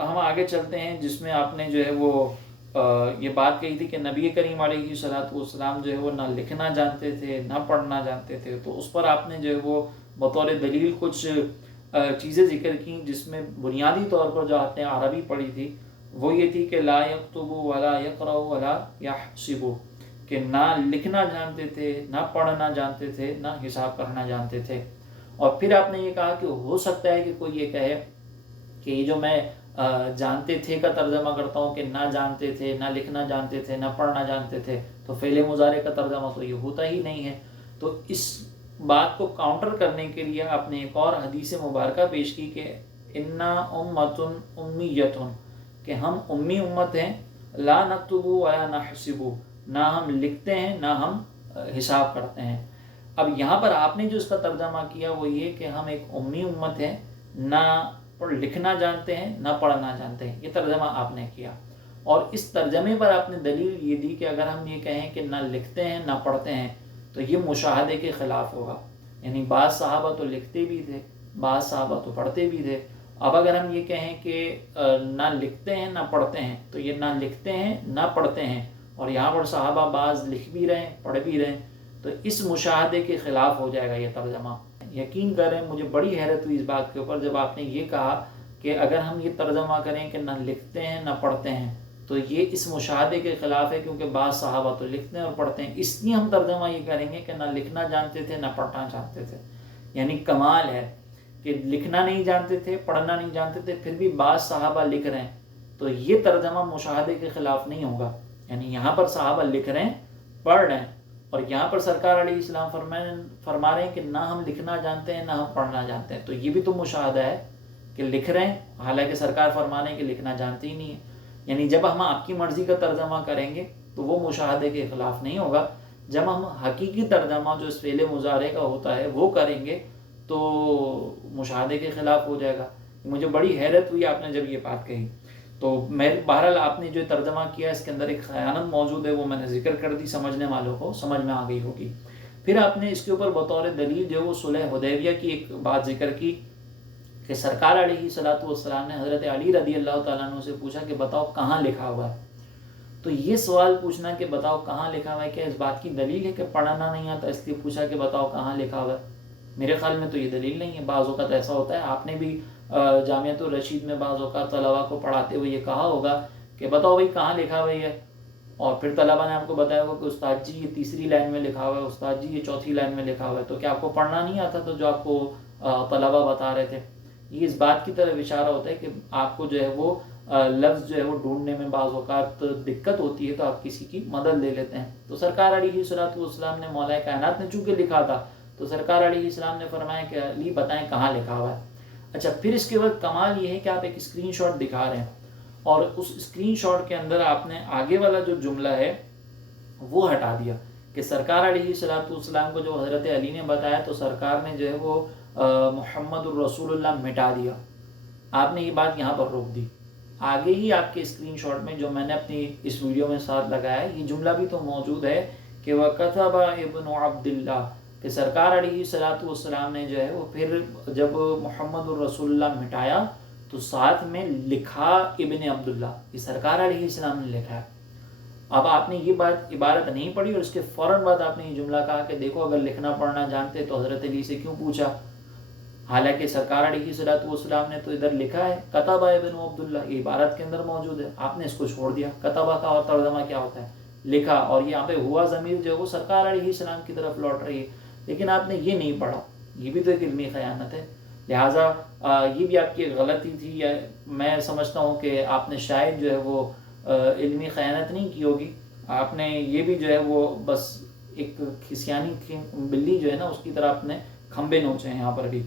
ہم آگے چلتے ہیں، جس میں آپ نے جو ہے وہ یہ بات کہی تھی کہ نبی کریم علیہ الصلوۃ والسلام جو ہے وہ نہ لکھنا جانتے تھے نہ پڑھنا جانتے تھے، تو اس پر آپ نے جو ہے وہ بطور دلیل کچھ چیزیں ذکر کی، جس میں بنیادی طور پر جو آپ نے عربی پڑھی تھی وہ یہ تھی کہ لا یکتب ولا یقرأ ولا یحسب، کہ نہ لکھنا جانتے تھے نہ پڑھنا جانتے تھے نہ حساب کرنا جانتے تھے۔ اور پھر آپ نے یہ کہا کہ ہو سکتا ہے کہ کوئی یہ کہے کہ یہ جو میں جانتے تھے کا ترجمہ کرتا ہوں کہ نہ جانتے تھے نہ لکھنا جانتے تھے نہ پڑھنا جانتے تھے، تو فعل مضارع کا ترجمہ تو یہ ہوتا ہی نہیں ہے۔ تو اس بات کو کاؤنٹر کرنے کے لیے آپ نے ایک اور حدیث مبارکہ پیش کی کہ انا امۃ امیۃ، کہ ہم امی امت ہیں، لا نکتب ولا نحسب، نہ ہم لکھتے ہیں نہ ہم حساب کرتے ہیں۔ اب یہاں پر آپ نے جو اس کا ترجمہ کیا وہ یہ کہ ہم ایک امی امت ہیں، نہ لکھنا جانتے ہیں نہ پڑھنا جانتے ہیں، یہ ترجمہ آپ نے کیا۔ اور اس ترجمے پر آپ نے دلیل یہ دی کہ اگر ہم یہ کہیں کہ نہ لکھتے ہیں نہ پڑھتے ہیں تو یہ مشاہدے کے خلاف ہوگا، یعنی بعض صحابہ تو لکھتے بھی تھے بعض صحابہ تو پڑھتے بھی تھے۔ اب اگر ہم یہ کہیں کہ نہ لکھتے ہیں نہ پڑھتے ہیں تو یہ نہ لکھتے ہیں نہ پڑھتے ہیں، اور یہاں پر صحابہ بعض لکھ بھی رہے ہیں پڑھ بھی رہے ہیں، تو اس مشاہدے کے خلاف ہو جائے گا یہ ترجمہ۔ یقین کریں مجھے بڑی حیرت ہوئی اس بات کے اوپر جب آپ نے یہ کہا کہ اگر ہم یہ ترجمہ کریں کہ نہ لکھتے ہیں نہ پڑھتے ہیں تو یہ اس مشاہدے کے خلاف ہے، کیونکہ بعض صحابہ تو لکھتے ہیں اور پڑھتے ہیں، اس لیے ہم ترجمہ یہ کریں گے کہ نہ لکھنا جانتے تھے نہ پڑھنا جانتے تھے۔ یعنی کمال ہے کہ لکھنا نہیں جانتے تھے پڑھنا نہیں جانتے تھے پھر بھی بعض صحابہ لکھ رہے ہیں، تو یہ ترجمہ مشاہدے کے خلاف نہیں ہوگا۔ یعنی یہاں پر صحابہ لکھ رہے ہیں پڑھ رہے ہیں، اور یہاں پر سرکار علیہ السلام فرما رہے ہیں کہ نہ ہم لکھنا جانتے ہیں نہ ہم پڑھنا جانتے ہیں، تو یہ بھی تو مشاہدہ ہے کہ لکھ رہے ہیں، حالانکہ سرکار فرما رہے ہیں کہ لکھنا جانتے ہی نہیں ہیں۔ یعنی جب ہم آپ کی مرضی کا ترجمہ کریں گے تو وہ مشاہدے کے خلاف نہیں ہوگا، جب ہم حقیقی ترجمہ جو اس فعل مضارع کا ہوتا ہے وہ کریں گے تو مشاہدے کے خلاف ہو جائے گا۔ مجھے بڑی حیرت ہوئی آپ نے جب یہ بات کہی، تو میں بہرحال آپ نے جو ترجمہ کیا اس کے اندر ایک خیانت موجود ہے، وہ میں نے ذکر کر دی، سمجھنے والوں کو سمجھ میں آ گئی ہوگی۔ پھر آپ نے اس کے اوپر بطور دلیل جو وہ صلح حدیبیہ کی ایک بات ذکر کی کہ سرکار علیہ الصلوۃ والسلام نے حضرت علی رضی اللہ تعالیٰ عنہ سے پوچھا کہ بتاؤ کہاں لکھا ہوا ہے۔ تو یہ سوال پوچھنا کہ بتاؤ کہاں لکھا ہوا ہے، کیا اس بات کی دلیل ہے کہ پڑھنا نہیں آتا اس لیے پوچھا کہ بتاؤ کہاں لکھا ہوا ہے؟ میرے خیال میں تو یہ دلیل نہیں ہے۔ بعض اوقات ایسا ہوتا ہے، آپ نے بھی جامعۃ الرشید میں بعض اوقات طلباء کو پڑھاتے ہوئے یہ کہا ہوگا کہ بتاؤ بھائی کہاں لکھا ہوا ہے، اور پھر طلباء نے آپ کو بتایا ہوگا کہ استاد جی یہ تیسری لائن میں لکھا ہوا ہے، استاد جی یہ چوتھی لائن میں لکھا ہوا ہے، تو کیا آپ کو پڑھنا نہیں آتا تو جو آپ کو طلباء بتا رہے تھے؟ یہ اس بات کی طرف اشارہ ہوتا ہے کہ آپ کو جو ہے وہ لفظ جو ہے وہ ڈھونڈنے میں بعض اوقات دقت ہوتی ہے تو آپ کسی کی مدد لے لیتے ہیں۔ تو سرکار علیہ الصلوۃ والسلام نے مولا کائنات نے چونکہ لکھا تھا تو سرکار علیہ السلام نے فرمایا کہ علی بتائیں کہاں لکھا ہوا ہے۔ اچھا، پھر اس کے بعد کمال یہ ہے کہ آپ ایک اسکرین شاٹ دکھا رہے ہیں، اور اس اسکرین شاٹ کے اندر آپ نے آگے والا جو جملہ ہے وہ ہٹا دیا کہ سرکار علیہ الصلوۃ والسلام کو جو حضرت علی نے بتایا تو سرکار نے جو ہے وہ محمد الرسول اللہ مٹا دیا۔ آپ نے یہ بات یہاں پر روک دی۔ آگے ہی آپ کے اسکرین شاٹ میں جو میں نے اپنی اس ویڈیو میں ساتھ لگایا ہے یہ جملہ بھی تو موجود ہے کہ وَكَتَبَ ابن عبد اللہ، کہ سرکار علیہ الصلوۃ والسلام نے جو ہے وہ پھر جب محمد الرسول اللہ مٹایا تو ساتھ میں لکھا ابن عبداللہ، یہ سرکار علیہ السلام نے لکھا ہے۔ اب آپ نے یہ بات عبارت نہیں پڑھی اور اس کے فوراً بعد آپ نے یہ جملہ کہا کہ دیکھو اگر لکھنا پڑھنا جانتے تو حضرت علی سے کیوں پوچھا، حالانکہ سرکار علیہ الصلوۃ والسلام نے تو ادھر لکھا ہے کتبہ ابن عبداللہ، یہ عبارت کے اندر موجود ہے، آپ نے اس کو چھوڑ دیا۔ کتبہ کا اور ترجمہ کیا ہوتا ہے؟ لکھا، اور یہاں پہ ہوا ضمیر جو ہے وہ سرکار علیہ السلام کی طرف لوٹ رہی ہے، لیکن آپ نے یہ نہیں پڑھا، یہ بھی تو ایک علمی خیانت ہے۔ لہٰذا یہ بھی آپ کی ایک غلطی تھی، یا میں سمجھتا ہوں کہ آپ نے شاید جو ہے وہ علمی خیانت نہیں کی ہوگی، آپ نے یہ بھی جو ہے وہ بس ایک کھسیانی بلی جو ہے نا اس کی طرح آپ نے کھمبے نوچے ہیں یہاں پر بھی۔